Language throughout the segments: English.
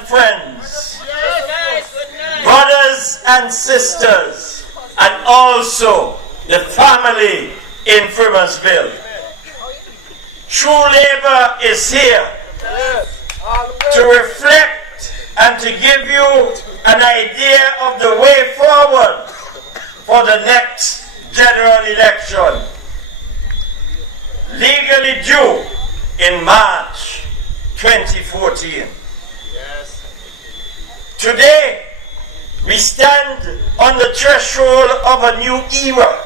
and friends, brothers and sisters, and also the family in Freemansville. True Labor is here to reflect and to give you an idea of the way forward for the next general election, legally due in March 2014. Today, we stand on the threshold of a new era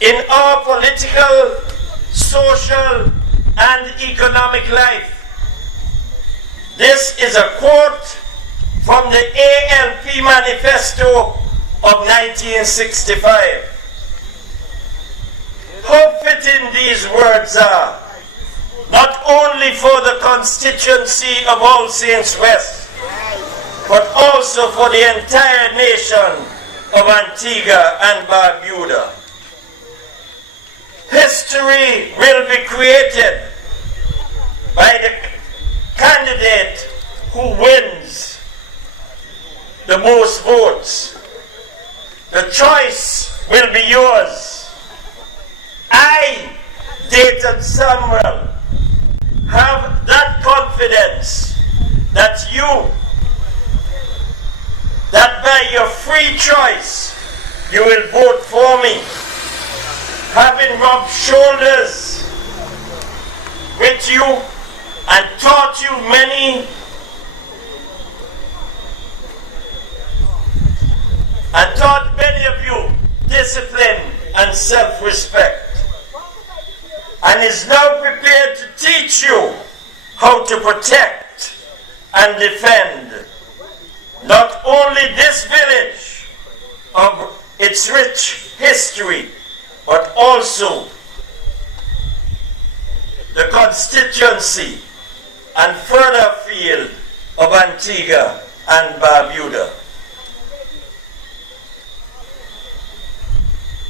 in our political, social, and economic life. This is a quote from the ALP Manifesto of 1965. How fitting these words are, not only for the constituency of All Saints West, but also for the entire nation of Antigua and Barbuda. History will be created by the candidate who wins the most votes. The choice will be yours. I, Dayton Samuel, have that confidence that by your free choice, you will vote for me. Having rubbed shoulders with you and taught you many of you discipline and self-respect, and is now prepared to teach you how to protect and defend not only this village of its rich history, but also the constituency and further field of Antigua and Barbuda.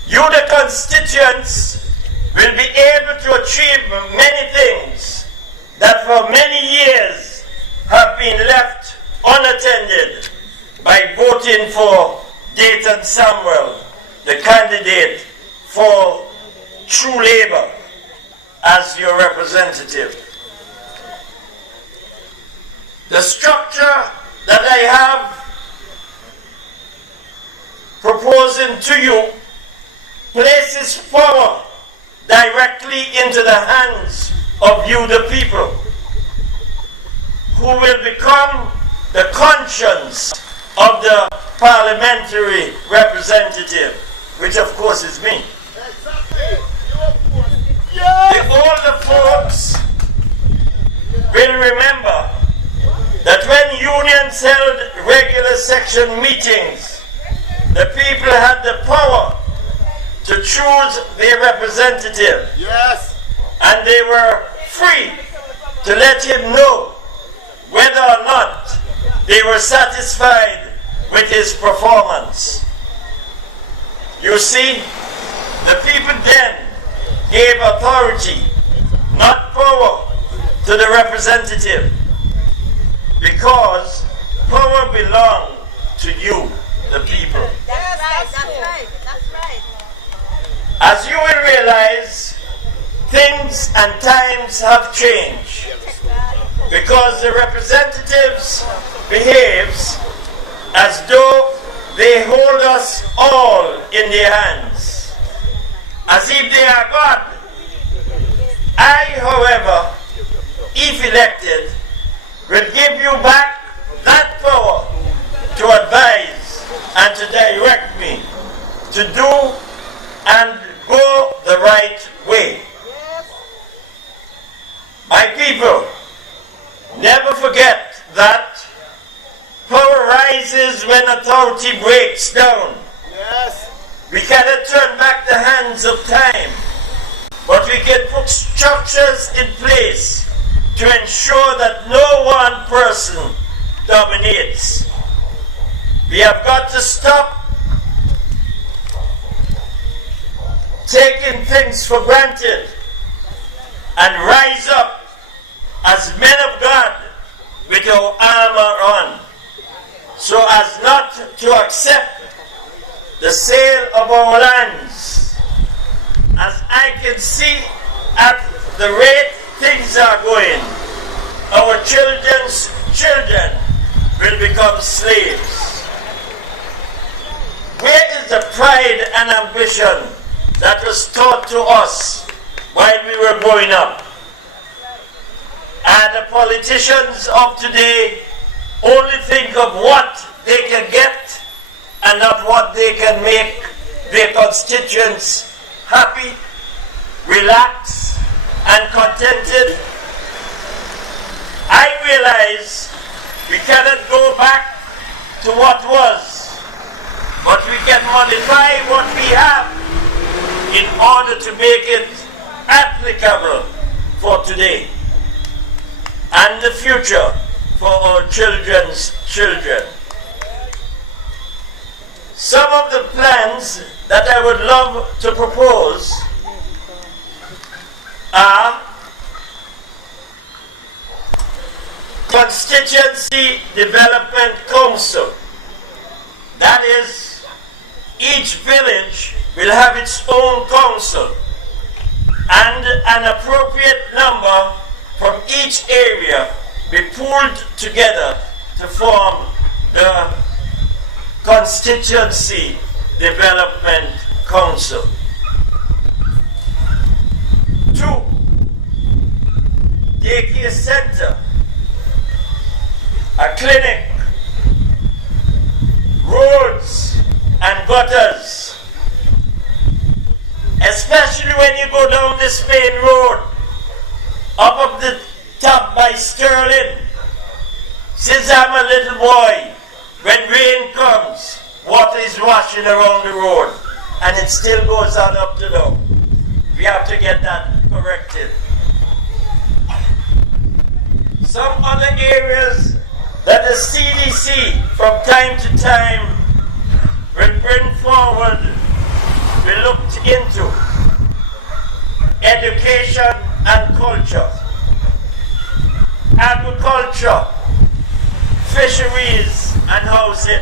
You, the constituents, will be able to achieve many things that for many years have been left unattended by voting for Dayton Samuel, the candidate for True Labor, as your representative. The structure that I have proposing to you places power directly into the hands of you, the people, who will become the conscience of the parliamentary representative, which of course is me. The older folks will remember that when unions held regular section meetings, the people had the power to choose their representative. Yes. And they were free to let him know whether or not they were satisfied with his performance. You see, the people then gave authority, not power, to the representative, because power belonged to you, the people. That's right, that's right, that's right. As you will realize, things and times have changed, because the representatives behaves as though they hold us all in their hands, as if they are God. I, however, if elected, will give you back that power to advise and to direct me to do and go the right way. My people, never forget that power rises when authority breaks down. Yes. We cannot turn back the hands of time, but we can put structures in place to ensure that no one person dominates. We have got to stop taking things for granted and rise up as men of God with our armor on, so as not to accept the sale of our lands. As I can see at the rate things are going, our children's children will become slaves. Where is the pride and ambition that was taught to us while we were growing up? And the politicians of today only think of what they can get and not what they can make their constituents happy, relaxed, and contented. I realize we cannot go back to what was, but we can modify what we have in order to make it applicable for today and the future for our children's children. Some of the plans that I would love to propose are Constituency Development Council. That is, each village will have its own council, and an appropriate number from each area be pooled together to form the Constituency Development Council. 2. Daycare center, a clinic, roads and gutters, especially when you go down this main road, up the top by Sterling. Since I'm a little boy, when rain comes, water is washing around the road, and it still goes on up to now. We have to get that corrected. Some other areas that the CDC from time to time will bring forward, we looked into education and culture, agriculture, fisheries and housing,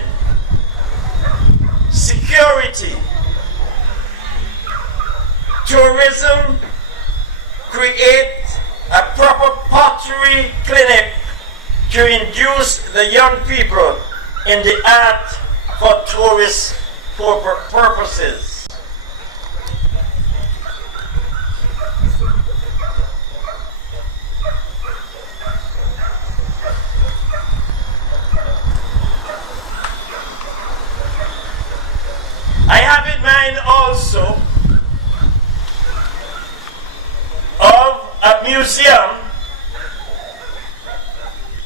security, tourism, create a proper pottery clinic to induce the young people in the art for tourist purposes. I have in mind also of a museum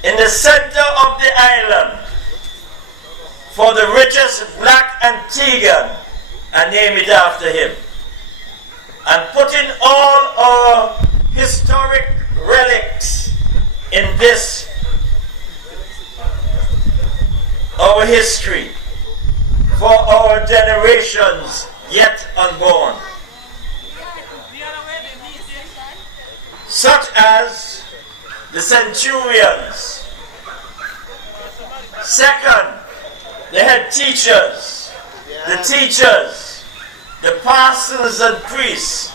in the center of the island for the richest black Antiguan, and name it after him, and putting all our historic relics in this, our history, for our generations yet unborn, such as the centurions, second, the head teachers, the teachers, the pastors and priests,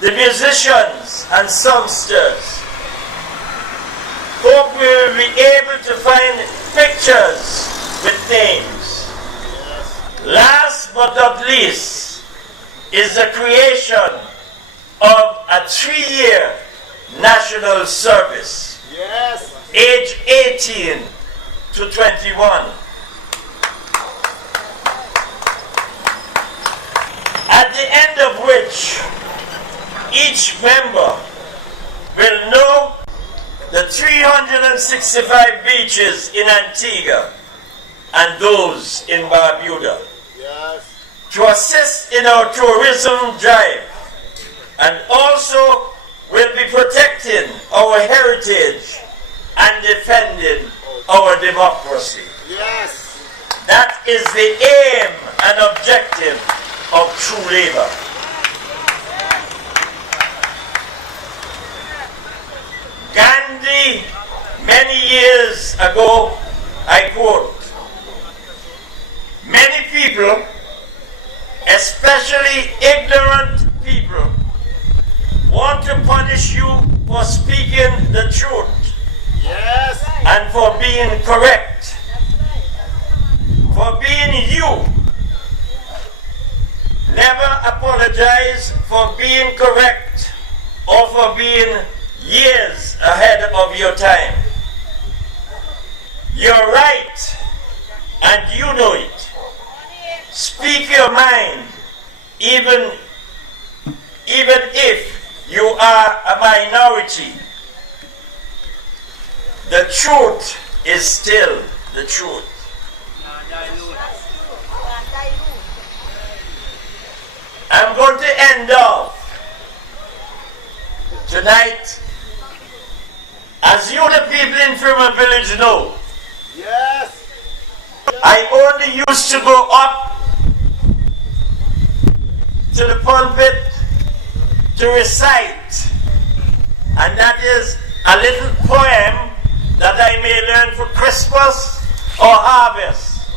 the musicians and songsters. Hope we will be able to find pictures with names. Last but not least is the creation of a 3-year national service, age 18 to 21. At the end of which each member will know the 365 beaches in Antigua and those in Barbuda, to assist in our tourism drive, and also will be protecting our heritage and defending our democracy. That is the aim and objective of True Labour. Gandhi Many years ago, I quote, many people, especially ignorant people, want to punish you for speaking the truth. Yes. And for being correct. For being you. Never apologize for being correct or for being years ahead of your time. You're right, and you know it. Speak your mind, even if you are a minority. The truth is still the truth. I'm going to end off tonight, as you the people in Fremont Village know, Yes. I only used to go up to the pulpit to recite, and that is a little poem that I may learn for Christmas or harvest.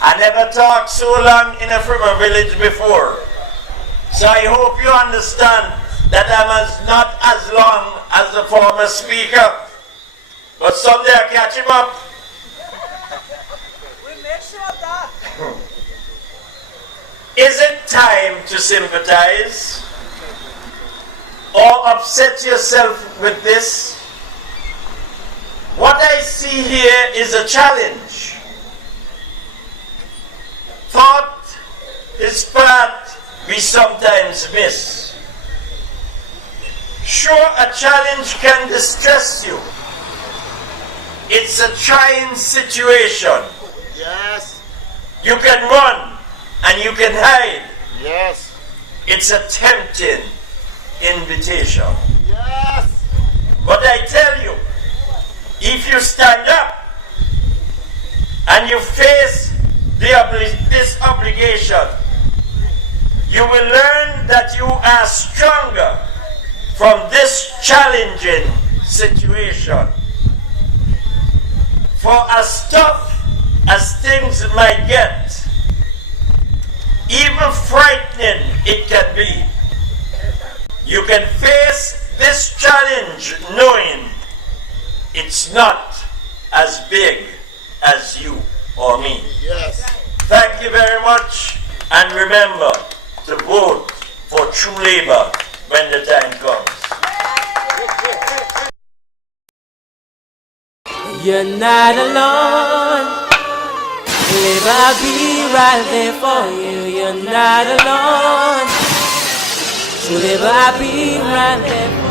I never talked so long in a Fremont Village before, so I hope you understand that I'm not as long as the former speaker, but someday I'll catch him up. We make sure of that. Is it time to sympathize or upset yourself with this? What I see here is a challenge. Thought is part we sometimes miss. Sure, a challenge can distress you. It's a trying situation. Yes. You can run and you can hide. Yes. It's a tempting invitation. Yes. But I tell you, if you stand up and you face this obligation, you will learn that you are stronger from this challenging situation. For as tough as things might get, even frightening it can be, you can face this challenge knowing it's not as big as you or me. Yes. Thank you very much, and remember to vote for true labor when the time comes. You're not alone. Live, I'll be right there for you. You're not alone. Live, I'll be right there for you.